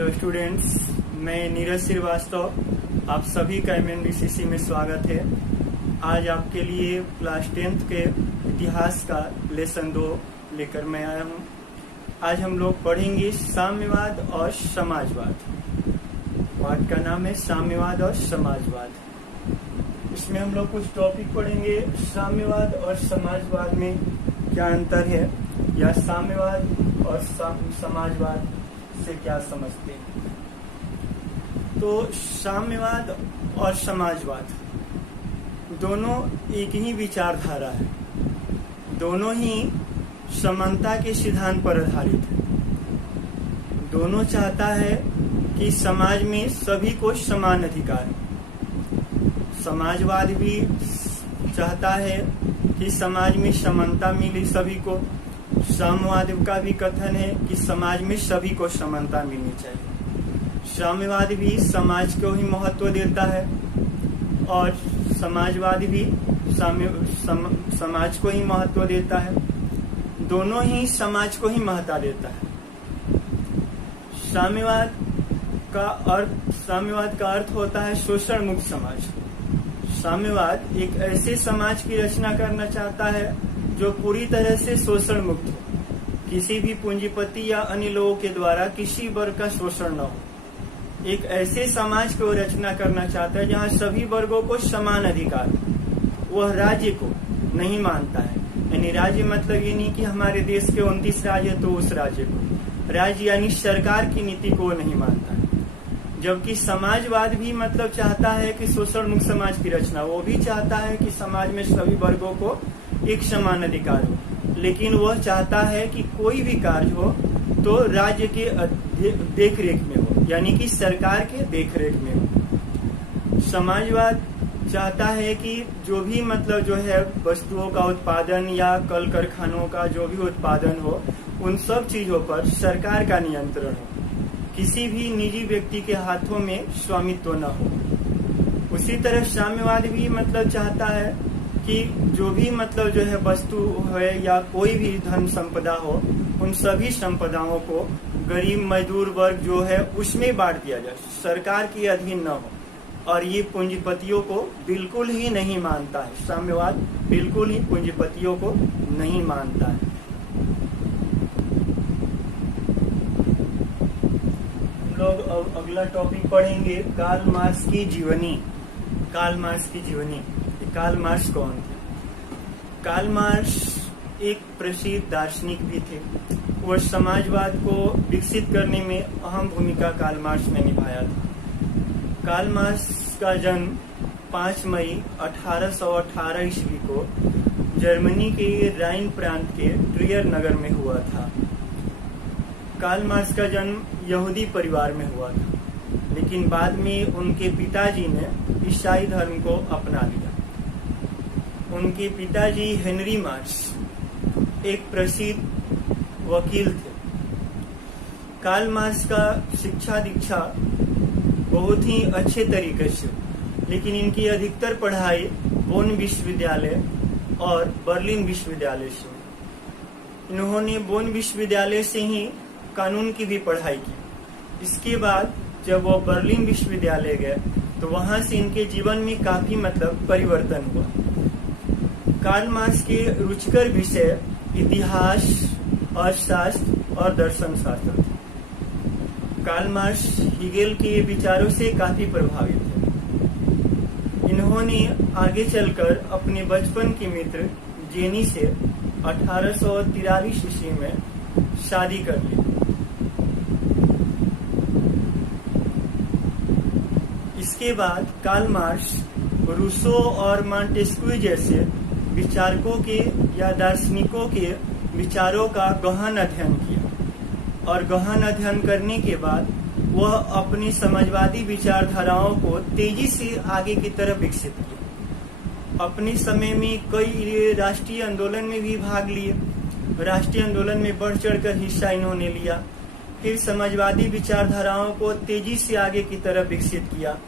Hello students, मैं नीरज श्रीवास्तव, आप सभी का MNBCC में स्वागत है। आज आपके लिए क्लास 10th के इतिहास का लेसन 2 लेकर मैं आया हूँ। आज हम लोग पढ़ेंगे साम्यवाद और समाजवाद। पाठ का नाम है साम्यवाद और समाजवाद। इसमें हम लोग कुछ टॉपिक पढ़ेंगे। साम्यवाद और समाजवाद में क्या अंतर है, या साम्यवाद और समाजवाद से क्या समझते हैं। तो साम्यवाद और समाजवाद दोनों एक ही विचारधारा है, दोनों ही समानता के सिद्धांत पर आधारित है। दोनों चाहता है कि समाज में सभी को समान अधिकार। समाजवाद भी चाहता है कि समाज में समानता मिले सभी को। साम्यवाद का भी कथन है कि समाज में सभी को समानता मिलनी चाहिए। साम्यवाद भी समाज को ही महत्व देता है और समाजवाद भी समाज को ही महत्व देता है। दोनों ही समाज को ही महत्व देता है। साम्यवाद का अर्थ होता है शोषण मुक्त समाज। साम्यवाद एक ऐसे समाज की रचना करना चाहता है जो पूरी तरह से शोषण मुक्त हो, किसी भी पूंजीपति या अन्य लोगों के द्वारा किसी वर्ग का शोषण न हो। एक ऐसे समाज को रचना करना चाहता है जहां सभी वर्गों को समान अधिकार। वह राज्य को नहीं मानता है, यानी राज्य मतलब ये नहीं कि हमारे देश के 29 राज्य तो उस राज्य को, राज्य यानी सरकार की नीति को नहीं मानता है। जबकि समाजवाद भी मतलब चाहता है कि शोषण मुक्त समाज की रचना। वो भी चाहता है कि समाज में सभी वर्गों को एक समान अधिकार हो, लेकिन वह चाहता है कि कोई भी कार्य हो तो राज्य के देखरेख में हो, यानी कि सरकार के देखरेख में हो। समाजवाद चाहता है कि जो भी जो है वस्तुओं का उत्पादन या कल कारखानों का जो भी उत्पादन हो, उन सब चीजों पर सरकार का नियंत्रण हो, किसी भी निजी व्यक्ति के हाथों में स्वामित्व न हो। उसी तरह साम्यवाद भी चाहता है कि जो भी जो है वस्तु है या कोई भी धन संपदा हो, उन सभी संपदाओं को गरीब मजदूर वर्ग जो है उसमें बांट दिया जाए, सरकार के अधीन न हो। और ये पूंजीपतियों को बिल्कुल ही नहीं मानता है। साम्यवाद बिल्कुल ही पूंजीपतियों को नहीं मानता है। हम लोग अब अगला टॉपिक पढ़ेंगे कार्ल मार्क्स की जीवनी। कार्ल मार्क्स की जीवनी। कार्ल मार्क्स कौन थे? कार्ल मार्क्स एक प्रसिद्ध दार्शनिक भी थे। वह समाजवाद को विकसित करने में अहम भूमिका कार्ल मार्क्स ने निभाया था। कार्ल मार्क्स का जन्म 5 मई 1818 ईस्वी को जर्मनी के राइन प्रांत के ट्रियर नगर में हुआ था। कार्ल मार्क्स का जन्म यहूदी परिवार में हुआ था, लेकिन बाद में उनके पिताजी ने ईसाई धर्म को अपना लिया। उनके पिताजी हेनरी मार्क्स एक प्रसिद्ध वकील थे। कार्ल मार्क्स का शिक्षा दीक्षा बहुत ही अच्छे तरीके से, लेकिन इनकी अधिकतर पढ़ाई बोन विश्वविद्यालय और बर्लिन विश्वविद्यालय से। इन्होंने बोन विश्वविद्यालय से ही कानून की भी पढ़ाई की। इसके बाद जब वो बर्लिन विश्वविद्यालय गए तो वहां से इनके जीवन में काफी परिवर्तन हुआ। कार्ल मार्क्स के रुचिकर विषय इतिहास, अर्थशास्त्र और दर्शन शास्त्र थे। कार्ल मार्क्स हीगेल के विचारों से काफी प्रभावित थे। इन्होंने आगे चलकर अपने बचपन के मित्र जेनी से 1843 ईस्वी में शादी कर ली। इसके बाद कार्ल मार्क्स रूसो और मॉन्टेस्क्यू जैसे विचारकों के या दार्शनिकों के विचारों का गहन अध्ययन किया, और गहन अध्ययन करने के बाद वह अपनी समाजवादी विचारधाराओं को तेजी से आगे की तरफ विकसित किया। अपने समय में कई राष्ट्रीय आंदोलन में भी भाग लिए। राष्ट्रीय आंदोलन में बढ़ चढ़कर हिस्सा इन्होंने लिया। फिर समाजवादी विचारधाराओं को तेजी से आगे की तरफ विकसित किया।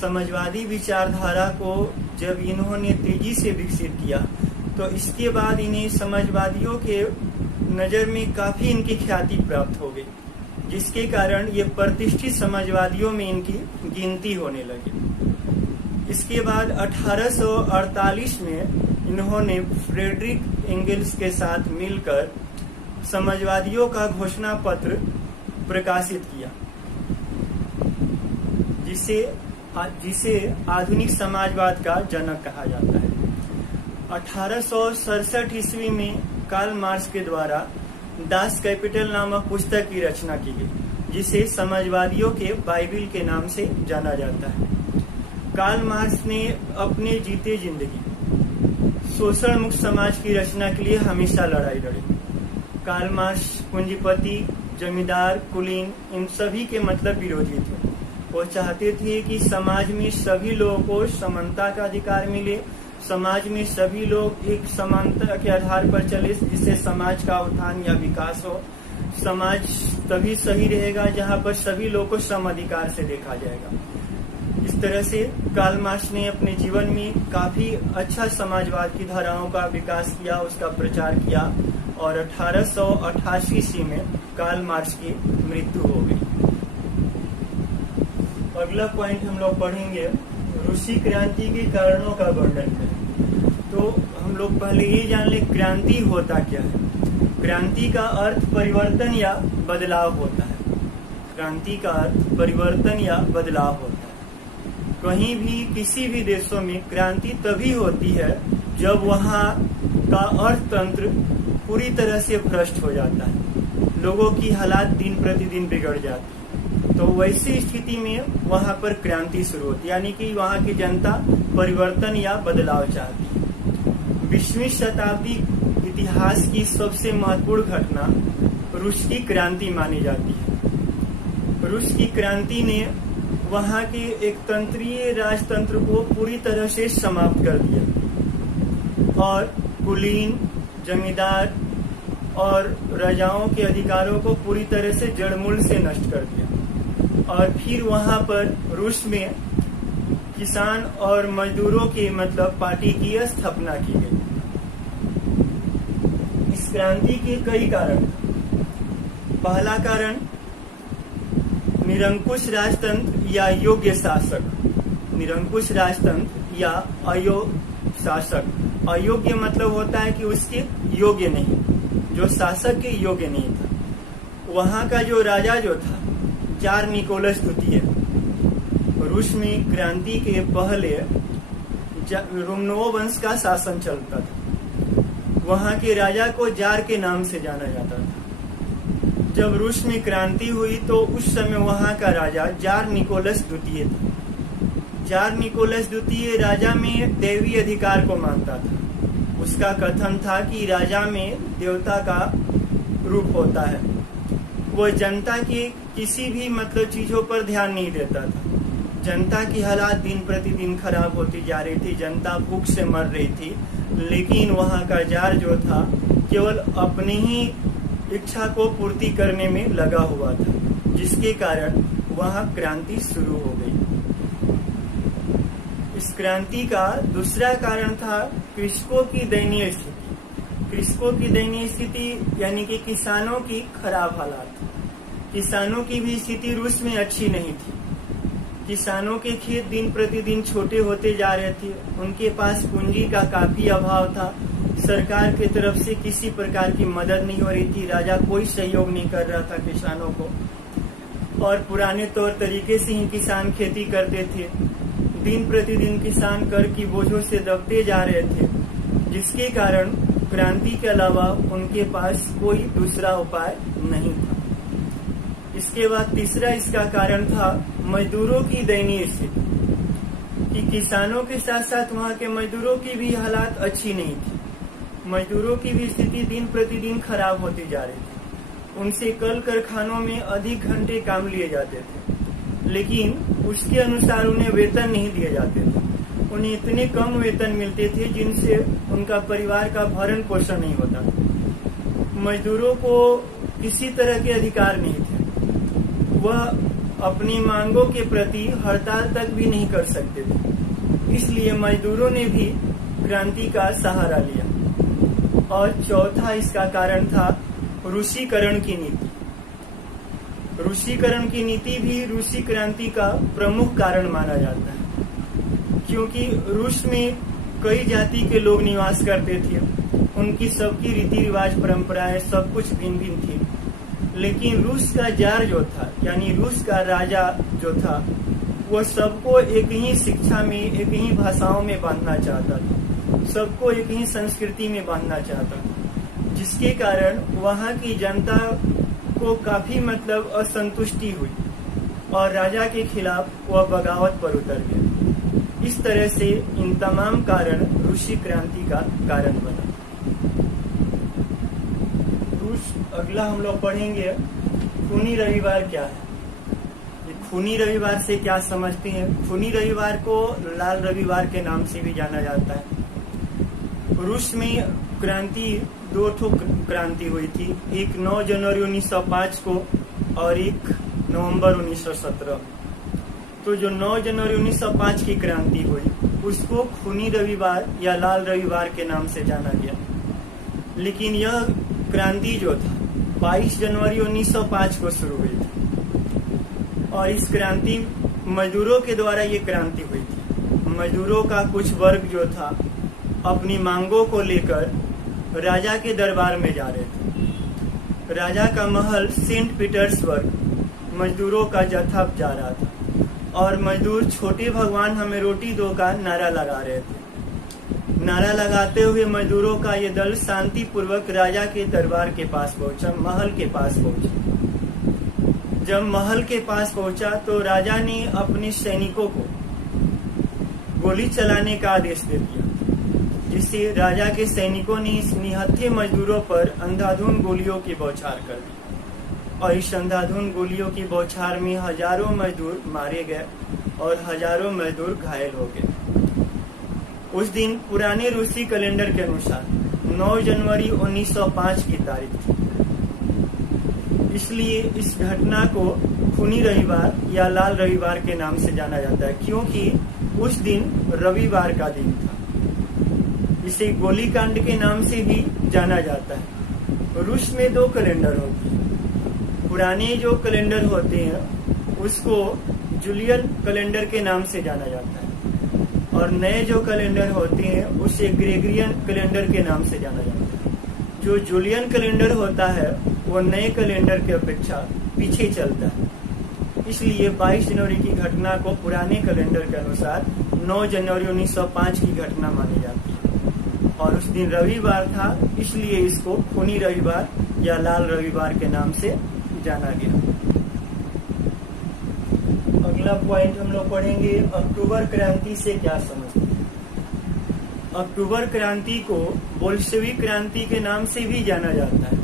समाजवादी विचारधारा को जब इन्होंने तेजी से विकसित किया तो इसके बाद इन्हें समाजवादियों के नजर में काफी इनकी ख्याति प्राप्त हो गई। जिसके कारण ये प्रतिष्ठित समाजवादियों में इनकी गिनती होने लगी। इसके बाद 1848 में इन्होंने फ्रेडरिक एंगल्स के साथ मिलकर समाजवादियों का घोषणा पत्र प्रकाशित किया, जिसे आधुनिक समाजवाद का जनक कहा जाता है। 1867 ईस्वी में कार्ल मार्क्स के द्वारा दास कैपिटल नामक पुस्तक की रचना की गई, जिसे समाजवादियों के बाइबिल के नाम से जाना जाता है। कार्ल मार्क्स ने अपने जीते जिंदगी शोषण मुक्त समाज की रचना के लिए हमेशा लड़ाई लड़ी। कार्ल मार्क्स पूंजीपति, जमींदार, कुलीन इन सभी के मतलब विरोधी थे। वो चाहते थे कि समाज में सभी लोगों को समानता का अधिकार मिले, समाज में सभी लोग एक समानता के आधार पर चले, जिससे समाज का उत्थान या विकास हो। समाज तभी सही रहेगा जहां पर सभी लोगों को सम अधिकार से देखा जाएगा। इस तरह से कार्ल मार्क्स ने अपने जीवन में काफी अच्छा समाजवाद की धाराओं का विकास किया, उसका प्रचार किया और 1888 ईस्वी में कार्ल मार्क्स की मृत्यु हो गई। अगला पॉइंट हम लोग पढ़ेंगे, रूसी क्रांति के कारणों का वर्णन करें। तो हम लोग पहले ये जान लें क्रांति होता क्या है। क्रांति का अर्थ परिवर्तन या बदलाव होता है। क्रांति का अर्थ परिवर्तन या बदलाव होता है। कहीं भी किसी भी देशों में क्रांति तभी होती है जब वहाँ का अर्थतंत्र पूरी तरह से भ्रष्ट हो जाता है, लोगों की हालात दिन प्रतिदिन बिगड़ जाती है। तो वैसी स्थिति में वहाँ पर क्रांति शुरू होती है, यानी कि वहाँ की जनता परिवर्तन या बदलाव चाहती है। 20वीं शताब्दी इतिहास की सबसे महत्वपूर्ण घटना रूस की क्रांति मानी जाती है। रूस की क्रांति ने वहाँ के एक तंत्रीय राजतंत्र को पूरी तरह से समाप्त कर दिया और कुलीन, जमींदार और राजाओं के अधिकारों को पूरी तरह से जड़मूल से नष्ट कर दिया। और फिर वहाँ पर रूस में किसान और मजदूरों की मतलब पार्टी की स्थापना की गई। इस क्रांति के कई कारण। पहला कारण निरंकुश राजतंत्र या योग्य शासक। निरंकुश राजतंत्र या अयोग्य शासक। अयोग्य मतलब होता है कि उसके योग्य नहीं, जो शासक के योग्य नहीं था। वहाँ का जो राजा जो था जार निकोलस द्वितीय, रूस में क्रांति के पहले रोमनोव वंश का शासन चलता था। वहाँ के राजा को जार के नाम से जाना जाता था। जब रूस में क्रांति हुई तो उस समय वहाँ का राजा जार निकोलस द्वितीय था। जार निकोलस द्वितीय राजा में दैवी अधिकार को मानता था। उसका कथन था कि राजा में देवता का रूप होता है। वो जनता की किसी भी मतलब चीजों पर ध्यान नहीं देता था। जनता की हालात दिन प्रतिदिन खराब होती जा रही थी, जनता भूख से मर रही थी, लेकिन वहाँ का जार जो था केवल अपनी ही इच्छा को पूर्ति करने में लगा हुआ था, जिसके कारण वहाँ क्रांति शुरू हो गई। इस क्रांति का दूसरा कारण था कृषकों की दयनीय स्थिति। कृषकों की दयनीय स्थिति यानी कि किसानों की खराब हालात। किसानों की भी स्थिति रूस में अच्छी नहीं थी। किसानों के खेत दिन प्रतिदिन छोटे होते जा रहे थे, उनके पास पूंजी का काफी अभाव था, सरकार की तरफ से किसी प्रकार की मदद नहीं हो रही थी, राजा कोई सहयोग नहीं कर रहा था किसानों को, और पुराने तौर तरीके से ही किसान खेती करते थे। दिन प्रतिदिन किसान कर की बोझों से दबते जा रहे थे, जिसके कारण क्रांति के अलावा उनके पास कोई दूसरा उपाय नहीं था। इसके बाद तीसरा इसका कारण था मजदूरों की दयनीय स्थिति, कि किसानों के साथ साथ वहाँ के मजदूरों की भी हालात अच्छी नहीं थी। मजदूरों की भी स्थिति दिन प्रतिदिन खराब होती जा रही थी। उनसे कल कारखानों में अधिक घंटे काम लिए जाते थे, लेकिन उसके अनुसार उन्हें वेतन नहीं दिए जाते थे। उन्हें इतने कम वेतन मिलते थे जिनसे उनका परिवार का भरण पोषण नहीं होता। मजदूरों को किसी तरह के अधिकार नहीं थे। वह अपनी मांगों के प्रति हड़ताल तक भी नहीं कर सकते थे। इसलिए मजदूरों ने भी क्रांति का सहारा लिया। और चौथा इसका कारण था रूसीकरण की नीति। रूसीकरण की नीति भी रूसी क्रांति का प्रमुख कारण माना जाता है, क्योंकि रूस में कई जाति के लोग निवास करते थे। उनकी सबकी रीति रिवाज परंपराएं सब कुछ भिन्न भिन्न थी, लेकिन रूस का जार जो था, यानी रूस का राजा जो था, वह सबको एक ही शिक्षा में, एक ही भाषाओं में बांधना चाहता था, सबको एक ही संस्कृति में बांधना चाहता था, जिसके कारण वहाँ की जनता को काफी असंतुष्टि हुई और राजा के खिलाफ वह बगावत पर उतर गया। इस तरह से इन तमाम कारण रूसी क्रांति का कारण बना। अगला हम लोग पढ़ेंगे खूनी रविवार क्या है। खूनी रविवार से क्या समझते हैं? खूनी रविवार को लाल रविवार के नाम से भी जाना जाता है। रूस में क्रांति, दो ठो क्रांति हुई थी, एक 9 जनवरी 1905 को और एक नवंबर 1917। तो जो 9 जनवरी 1905 की क्रांति हुई उसको खूनी रविवार या लाल रविवार के नाम से जाना गया। लेकिन यह क्रांति जो था 22 जनवरी 1905 को शुरू हुई थी और इस क्रांति मजदूरों के द्वारा ये क्रांति हुई थी। मजदूरों का कुछ वर्ग जो था अपनी मांगों को लेकर राजा के दरबार में जा रहे थे। राजा का महल सेंट पीटर्सबर्ग मजदूरों का जत्था जा रहा था और मजदूर छोटे भगवान हमें रोटी दो का नारा लगा रहे थे। नारा लगाते हुए मजदूरों का ये दल शांति पूर्वक राजा के दरबार के पास पहुंचा, महल के पास पहुंचा। जब महल के पास पहुंचा तो राजा ने अपने सैनिकों को गोली चलाने का आदेश दे दिया, जिससे राजा के सैनिकों ने इस निहत्थे मजदूरों पर अंधाधुंध गोलियों की बौछार कर दी और इस अंधाधुंध गोलियों की बौछार में हजारों मजदूर मारे गए और हजारों मजदूर घायल हो गए। उस दिन पुराने रूसी कैलेंडर के अनुसार 9 जनवरी 1905 की तारीख थी। इसलिए इस घटना को खूनी रविवार या लाल रविवार के नाम से जाना जाता है, क्योंकि उस दिन रविवार का दिन था। इसे गोलीकांड के नाम से भी जाना जाता है। रूस में 2 कैलेंडर होते हैं। पुराने जो कैलेंडर होते हैं उसको जूलियन कैलेंडर के नाम से जाना जाता है और नए जो कैलेंडर होते हैं उसे ग्रेगरियन कैलेंडर के नाम से जाना जाता है। जो जूलियन कैलेंडर होता है वो नए कैलेंडर की अपेक्षा पीछे चलता है। इसलिए 22 जनवरी की घटना को पुराने कैलेंडर के अनुसार 9 जनवरी 1905 की घटना मानी जाती है और उस दिन रविवार था, इसलिए इसको खूनी रविवार या लाल रविवार के नाम से जाना गया। अगला पॉइंट हम लोग पढ़ेंगे अक्टूबर क्रांति से क्या समझते हैं। अक्टूबर क्रांति को बोल्शेविक क्रांति के नाम से भी जाना जाता है।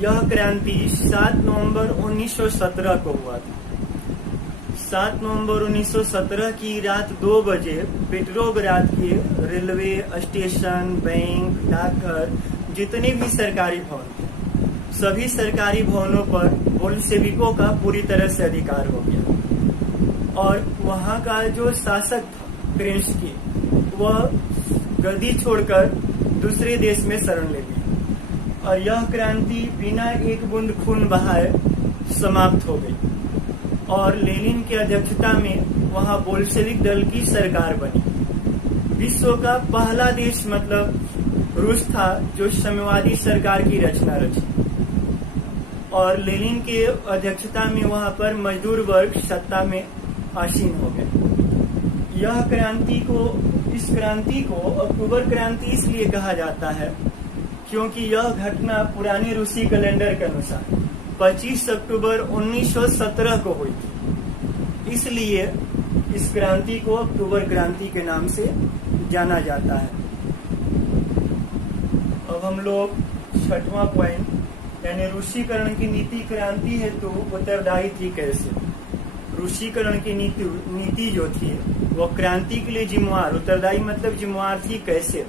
यह क्रांति 7 नवंबर 1917 को हुआ था। 7 नवंबर 1917 की रात 2 बजे पेट्रोग्राद के रेलवे स्टेशन, बैंक, डाकघर, जितने भी सरकारी भवन थे, सभी सरकारी भवनों पर बोल्शेविकों का पूरी तरह से अधिकार हो गया और वहाँ का जो शासक था केरेंस्की, वह गद्दी छोड़कर दूसरे देश में शरण ले गया और यह क्रांति बिना एक बूंद खून बहाए समाप्त हो गई और लेनिन की अध्यक्षता में वहाँ बोल्शेविक दल की सरकार बनी। विश्व का पहला देश रूस था जो साम्यवादी सरकार की रचना रची और लेनिन के अध्यक्षता में वहाँ पर मजदूर वर्ग सत्ता में आसीन हो गए। इस क्रांति को अक्टूबर क्रांति इसलिए कहा जाता है क्योंकि यह घटना पुराने रूसी कैलेंडर के अनुसार 25 अक्टूबर 1917 को हुई थी। इसलिए इस क्रांति को अक्टूबर क्रांति के नाम से जाना जाता है। अब हम लोग 6वां पॉइंट यानी रूसीकरण की नीति क्रांति हेतु उत्तरदायी थी कैसे। रूसीकरण की नीति जो थी वो क्रांति के लिए जिम्मेवार, उत्तरदायी जिम्मेवार थी कैसे।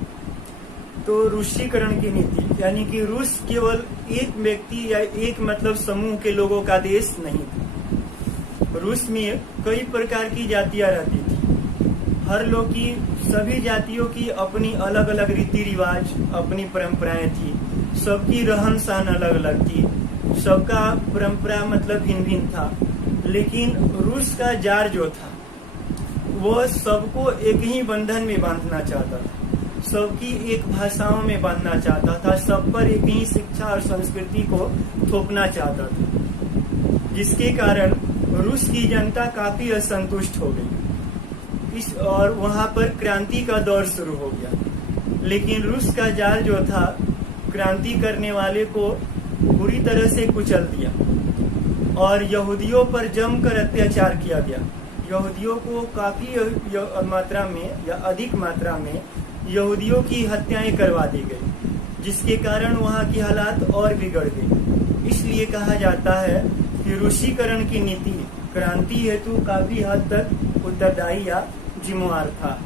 तो रूसीकरण की नीति यानी कि रूस केवल एक व्यक्ति या एक समूह के लोगों का देश नहीं था। रूस में कई प्रकार की जातियां रहती थी। हर लोग की, सभी जातियों की अपनी अलग अलग रीति रिवाज, अपनी परंपराएं थी। सबकी रहन सहन अलग अलग थी, सबका परंपरा मतलब भिन्न भिन्न था, लेकिन रूस का जार जो था वो सबको एक ही बंधन में बांधना चाहता था, सबकी एक भाषाओं में बांधना चाहता था, सब पर एक ही शिक्षा और संस्कृति को थोपना चाहता था, जिसके कारण रूस की जनता काफी असंतुष्ट हो गई और वहां पर क्रांति का दौर शुरू हो गया। लेकिन रूस का जार जो था क्रांति करने वाले को बुरी तरह से कुचल दिया और यहूदियों पर जमकर अत्याचार किया गया। यहूदियों को काफी मात्रा में या अधिक मात्रा में यहूदियों की हत्याएं करवा दी गई, जिसके कारण वहां की हालात और बिगड़ गई। इसलिए कहा जाता है कि रूसीकरण की नीति क्रांति हेतु काफी हद तक उत्तरदायी या जिम्मेवार था।